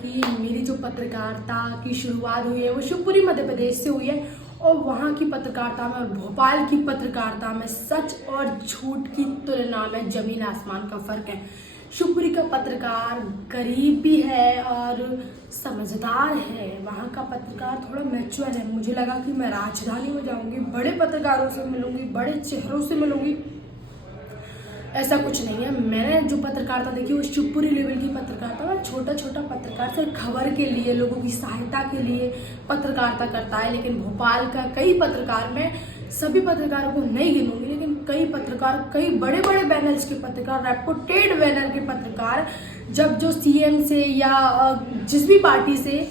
कि मेरी जो पत्रकारिता की शुरुआत हुई है वो शिवपुरी मध्य प्रदेश से हुई है और वहाँ की पत्रकारिता में और भोपाल की पत्रकारिता में सच और झूठ की तुलना में जमीन आसमान का फर्क है। शिवपुरी का पत्रकार गरीब भी है और समझदार है, वहाँ का पत्रकार थोड़ा मैच्योर है। मुझे लगा कि मैं राजधानी में जाऊँगी, बड़े पत्रकारों से मिलूंगी, बड़े चेहरों से मिलूंगी, ऐसा कुछ नहीं है। मैंने जो पत्रकारिता देखी वो शिवपुरी लेवल की पत्रकारिता में छोटा छोटा पत्रकार से खबर के लिए, लोगों की सहायता के लिए पत्रकारिता करता है। लेकिन भोपाल का कई पत्रकार, मैं सभी पत्रकारों को नहीं गिनूंगी, लेकिन कई पत्रकार, कई बड़े बड़े बैनर्स के पत्रकार, रेपुटेड बैनर के पत्रकार, जब जो सीएम से या जिस भी पार्टी से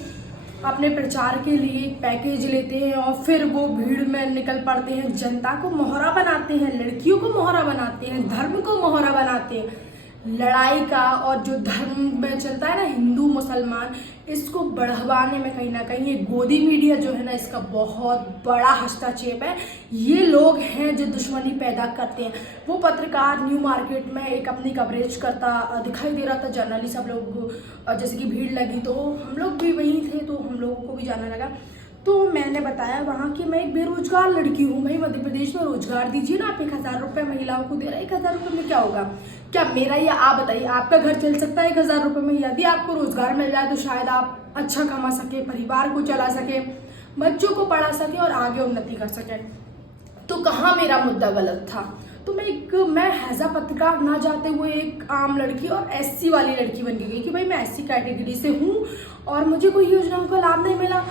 अपने प्रचार के लिए पैकेज लेते हैं और फिर वो भीड़ में निकल पड़ते हैं, जनता को मोहरा बनाते हैं, लड़कियों को मोहरा बनाते हैं, धर्म को मोहरा बनाते हैं। लड़ाई का और जो धर्म में चलता है ना, हिंदू मुसलमान, इसको बढ़वाने में कहीं ना कहीं ये गोदी मीडिया जो है ना, इसका बहुत बड़ा हस्तक्षेप है। ये लोग हैं जो दुश्मनी पैदा करते हैं। वो पत्रकार न्यू मार्केट में एक अपनी कवरेज करता दिखाई दे रहा था, जर्नलिस्ट सब लोग, जैसे कि भीड़ लगी तो हम लोग भी वहीं थे तो हम लोगों को भी जाना लगा। तो मैंने बताया वहाँ की मैं एक बेरोजगार लड़की हूँ, भाई मध्य प्रदेश में रोजगार दीजिए ना, आप 1,000 रुपये महिलाओं को दे रहे हैं, 1,000 रुपये में क्या होगा? क्या मेरा या आप बताइए, आपका घर चल सकता है 1,000 रुपये में? यदि आपको रोजगार मिल जाए तो शायद आप अच्छा कमा सके, परिवार को चला सके, बच्चों को पढ़ा सके और आगे उन्नति कर सके। तो कहाँ मेरा मुद्दा गलत था? तो मैं हैजा पत्रकार ना जाते हुए एक आम लड़की और एससी वाली लड़की बन गई कि भाई मैं एससी कैटेगरी से हूँ और मुझे कोई योजनाओं का लाभ नहीं मिला।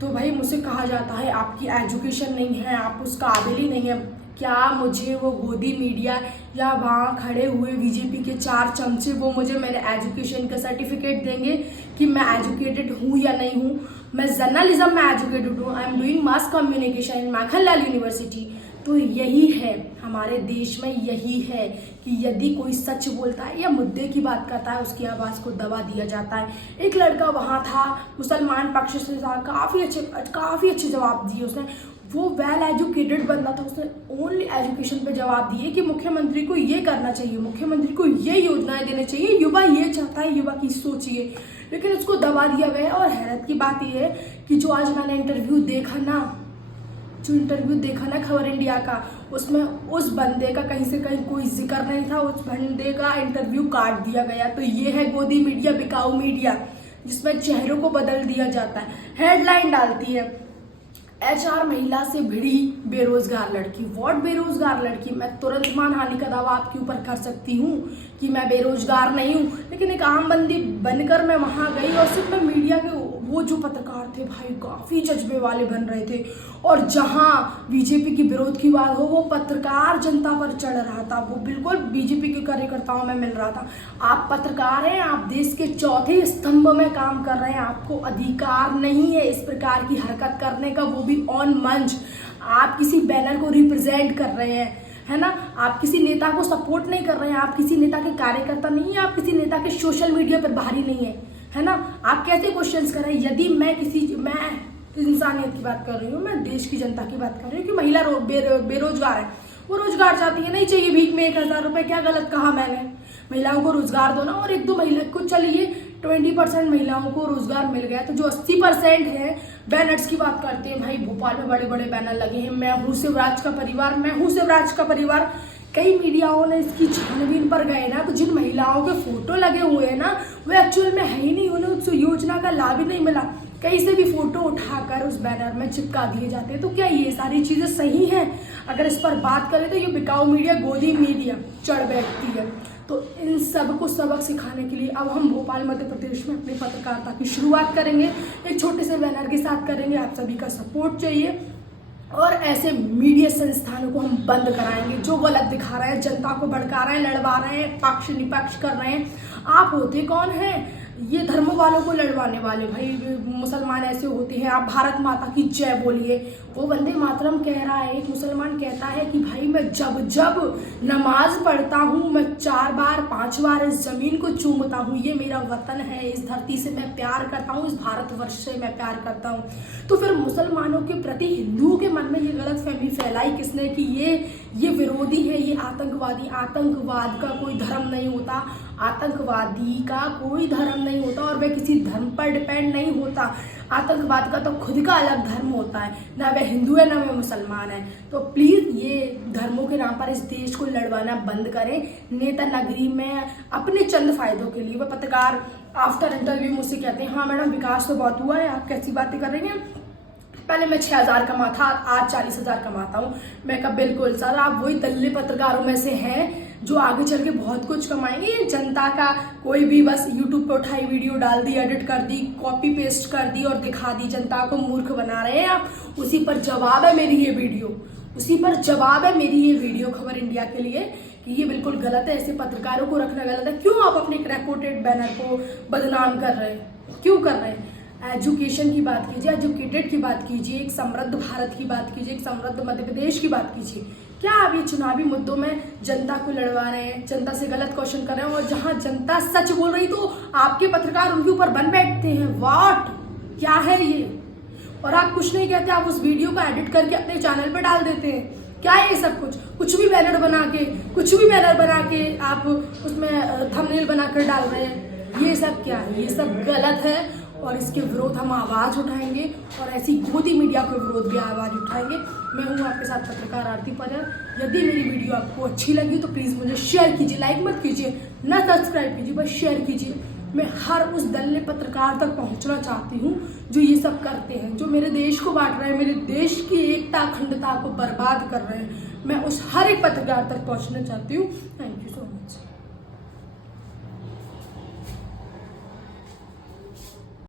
तो भाई मुझसे कहा जाता है आपकी एजुकेशन नहीं है, आप उस काबिल ही नहीं है। क्या मुझे वो गोदी मीडिया या वहाँ खड़े हुए बीजेपी के 4 चमचे वो मुझे मेरे एजुकेशन का सर्टिफिकेट देंगे कि मैं एजुकेटेड हूँ या नहीं हूँ? मैं जर्नलिज्म में एजुकेटेड हूँ, I am doing mass communication in Makhanlal university. तो यही है हमारे देश में, यही है कि यदि कोई सच बोलता है या मुद्दे की बात करता है, उसकी आवाज़ को दबा दिया जाता है। एक लड़का वहाँ था, मुसलमान पक्ष से था, काफ़ी अच्छे जवाब दिए उसने। वो वेल एजुकेटेड बंदा था, उसने ओनली एजुकेशन पे जवाब दिए कि मुख्यमंत्री को ये करना चाहिए, मुख्यमंत्री को ये योजनाएं देनी चाहिए, युवा ये चाहता है, युवा की सोचिए। लेकिन उसको दबा दिया गया। और हैरत की बात यह है कि जो आज मैंने इंटरव्यू देखा ना खबर इंडिया का, उसमें उस बंदे का कहीं से कहीं कोई जिक्र नहीं था, उस बंदे का इंटरव्यू काट दिया गया। तो ये है गोदी मीडिया, बिकाऊ मीडिया, जिसमें चेहरों को बदल दिया जाता है। हेडलाइन डालती है HR महिला से भिड़ी बेरोजगार लड़की। व्हाट बेरोजगार लड़की? मैं तुरंत मानहानि का दावा आपके ऊपर कर सकती हूँ कि मैं बेरोजगार नहीं हूँ, लेकिन एक आम बंदी बनकर मैं वहाँ गई और सिर्फ मैं मीडिया के वो जो पत्रकार थे भाई काफ़ी जज्बे वाले बन रहे थे, और जहाँ बीजेपी की विरोध की बात हो वो पत्रकार जनता पर चढ़ रहा था, वो बिल्कुल बीजेपी के कार्यकर्ताओं में मिल रहा था। आप पत्रकार हैं, आप देश के चौथे स्तंभ में काम कर रहे हैं, आपको अधिकार नहीं है इस प्रकार की हरकत करने का, वो भी ऑन मंच। आप किसी बैनर को रिप्रेजेंट कर रहे हैं, है ना? आप किसी नेता को सपोर्ट नहीं कर रहे हैं, आप किसी नेता के कार्यकर्ता नहीं है, आप किसी नेता के सोशल मीडिया पर बाहरी नहीं है ना? आप कैसे क्वेश्चंस कर रहे हैं? यदि मैं इंसानियत की बात कर रही हूँ, मैं देश की जनता की बात कर रही हूँ कि महिला बेरोजगार है, वो रोजगार चाहती है, नहीं चाहिए भीख में 1,000 रुपये। क्या गलत कहा मैंने? महिलाओं को रोजगार दो ना, और 1-2 महिला को, चलिए 20% महिलाओं को रोजगार मिल गया, तो जो 80% है बैनर्स की बात करते हैं। भाई भोपाल में बड़े बड़े बैनर लगे हैं, मैं हूँ शिवराज का परिवार, मैं हूँ शिवराज का परिवार। कई मीडियाओं ने इसकी छानबीन पर गए ना, तो जिन महिलाओं के फोटो लगे हुए हैं ना, वो एक्चुअल में है ही नहीं, उन्हें उस योजना का लाभ ही नहीं मिला। कहीं से भी फोटो उठाकर उस बैनर में चिपका दिए जाते हैं। तो क्या ये सारी चीज़ें सही हैं? अगर इस पर बात करें तो ये बिकाऊ मीडिया, गोदी मीडिया चढ़ बैठती है। तो इन सब को सबक सिखाने के लिए अब हम भोपाल मध्य प्रदेश में अपनी पत्रकारिता की शुरुआत करेंगे, एक छोटे से बैनर के साथ करेंगे। आप सभी का सपोर्ट चाहिए और ऐसे मीडिया संस्थानों को हम बंद कराएंगे जो गलत दिखा रहे हैं, जनता को भड़का रहे हैं, लड़वा रहे हैं, पक्ष निपक्ष कर रहे हैं। आप होते कौन हैं? ये धर्म वालों को लड़वाने वाले। भाई मुसलमान ऐसे होते हैं, आप भारत माता की जय बोलिए। वो वंदे मातरम कह रहा है, एक मुसलमान कहता है कि भाई मैं जब जब नमाज पढ़ता हूँ मैं 4 बार 5 बार इस जमीन को चूमता हूँ, ये मेरा वतन है, इस धरती से मैं प्यार करता हूँ, इस भारतवर्ष से मैं प्यार करता हूँ। तो फिर मुसलमानों के प्रति हिंदुओं के मन में ये गलतफहमी फैलाई किसने कि ये विरोधी है, ये आतंकवादी। आतंकवाद का कोई धर्म नहीं होता, आतंकवादी का कोई धर्म नहीं होता और वह किसी धर्म पर डिपेंड नहीं होता। आतंकवाद का तो खुद का अलग धर्म होता है, ना वह हिंदू है ना वह मुसलमान है। तो प्लीज़ ये धर्मों के नाम पर इस देश को लड़वाना बंद करें। नेता नगरी में अपने चंद फायदों के लिए वह पत्रकार आफ्टर इंटरव्यू मुझसे कहते हैं, हाँ मैडम विकास तो बहुत हुआ है, आप कैसी बातें कर रही हैं, पहले मैं 6,000 कमाता था, आज 40,000 कमाता हूँ। मैं कहा बिल्कुल सर, आप वही दल्ले पत्रकारों में से हैं जो आगे चल के बहुत कुछ कमाएंगे। जनता का कोई भी बस यूट्यूब पे उठाई वीडियो डाल दी, एडिट कर दी, कॉपी पेस्ट कर दी और दिखा दी, जनता को मूर्ख बना रहे हैं आप। उसी पर जवाब है मेरी ये वीडियो, उसी पर जवाब है मेरी ये वीडियो खबर इंडिया के लिए कि ये बिल्कुल गलत है, ऐसे पत्रकारों को रखना गलत है। क्यों आप अपने एक रेपुटेड बैनर को बदनाम कर रहे हैं, क्यों कर रहे हैं? एजुकेशन की बात कीजिए, एजुकेटेड की बात कीजिए, एक समृद्ध भारत की बात कीजिए, एक समृद्ध मध्य प्रदेश की बात कीजिए। क्या आप ये चुनावी मुद्दों में जनता को लड़वा रहे हैं, जनता से गलत क्वेश्चन कर रहे हैं और जहां जनता सच बोल रही तो आपके पत्रकार उनके ऊपर बन बैठते हैं? व्हाट, क्या है ये? और आप कुछ नहीं कहते, आप उस वीडियो को एडिट करके अपने चैनल पर डाल देते हैं। क्या है ये सब कुछ भी बैनर बना के आप उसमें थंबनेल बनाकर डाल रहे हैं। ये सब क्या है? ये सब गलत है और इसके विरोध हम आवाज़ उठाएंगे और ऐसी गोदी मीडिया के विरोध भी आवाज़ उठाएंगे। मैं हूँ आपके साथ पत्रकार आरती परिहार। यदि मेरी वीडियो आपको अच्छी लगी तो प्लीज़ मुझे शेयर कीजिए, लाइक मत कीजिए, ना सब्सक्राइब कीजिए, बस शेयर कीजिए। मैं हर उस दल्ले पत्रकार तक पहुँचना चाहती हूँ जो ये सब करते हैं, जो मेरे देश को बांट रहे हैं, मेरे देश की एकता अखंडता को बर्बाद कर रहे हैं। मैं उस हर एक पत्रकार तक पहुँचना चाहती हूँ।